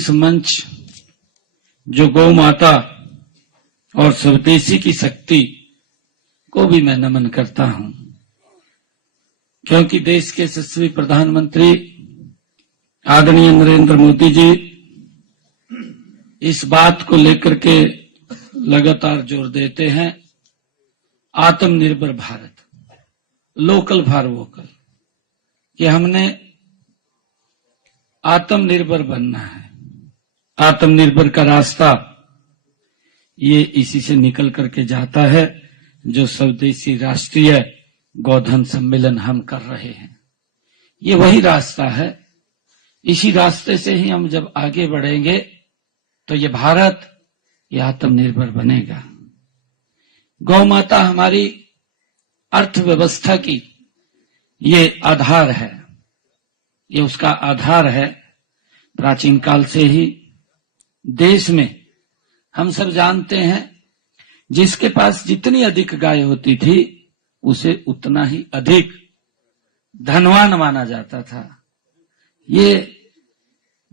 इस मंच जो गौ माता और स्वदेशी की शक्ति को भी मैं नमन करता हूं, क्योंकि देश के यशस्वी प्रधानमंत्री आदरणीय नरेंद्र मोदी जी इस बात को लेकर के लगातार जोर देते हैं, आत्मनिर्भर भारत, लोकल फॉर वोकल, कि हमने आत्मनिर्भर बनना है। आत्मनिर्भर का रास्ता ये इसी से निकल करके जाता है जो स्वदेशी राष्ट्रीय गोधन सम्मेलन हम कर रहे हैं। ये वही रास्ता है। इसी रास्ते से ही हम जब आगे बढ़ेंगे तो ये भारत ये आत्मनिर्भर बनेगा। गौ माता हमारी अर्थव्यवस्था की ये आधार है, ये उसका आधार है। प्राचीन काल से ही देश में हम सब जानते हैं, जिसके पास जितनी अधिक गाय होती थी उसे उतना ही अधिक धनवान माना जाता था। ये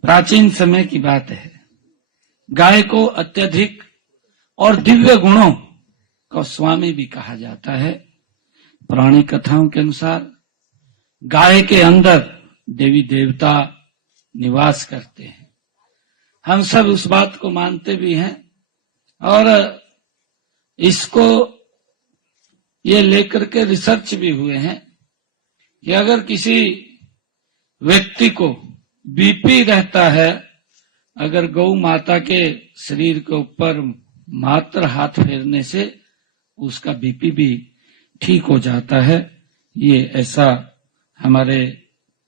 प्राचीन समय की बात है। गाय को अत्यधिक और दिव्य गुणों का स्वामी भी कहा जाता है। पुरानी कथाओं के अनुसार गाय के अंदर देवी देवता निवास करते हैं। हम सब उस बात को मानते भी हैं और इसको ये लेकर के रिसर्च भी हुए हैं कि अगर किसी व्यक्ति को बीपी रहता है, अगर गौ माता के शरीर के ऊपर मात्र हाथ फेरने से उसका बीपी भी ठीक हो जाता है। ये ऐसा हमारे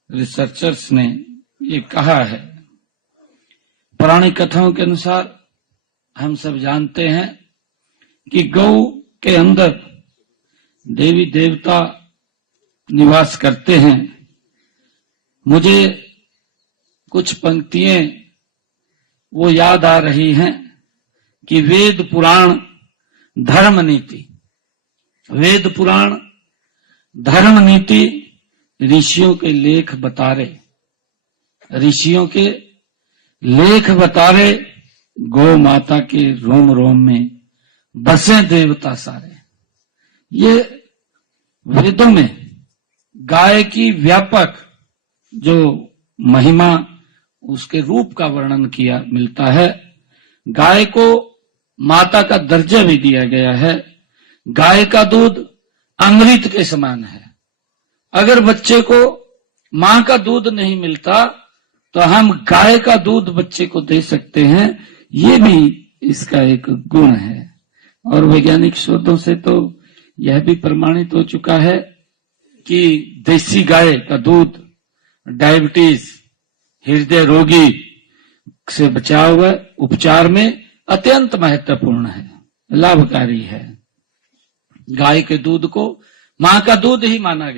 रिसर्चर्स ने ये कहा है। पुरानी कथाओं के अनुसार हम सब जानते हैं कि गौ के अंदर देवी देवता निवास करते हैं। मुझे कुछ पंक्तियां वो याद आ रही हैं कि वेद पुराण धर्म नीति, वेद पुराण धर्म नीति ऋषियों के लेख बतारे, ऋषियों के लेख बतारे, गौ माता के रोम रोम में बसे देवता सारे। ये वेदों में गाय की व्यापक जो महिमा, उसके रूप का वर्णन किया मिलता है। गाय को माता का दर्जा भी दिया गया है। गाय का दूध अमृत के समान है। अगर बच्चे को मां का दूध नहीं मिलता तो हम गाय का दूध बच्चे को दे सकते हैं। ये भी इसका एक गुण है। और वैज्ञानिक शोधों से तो यह भी प्रमाणित हो चुका है कि देसी गाय का दूध डायबिटीज, हृदय रोगी से बचाव व उपचार में अत्यंत महत्वपूर्ण है, लाभकारी है। गाय के दूध को मां का दूध ही माना गया।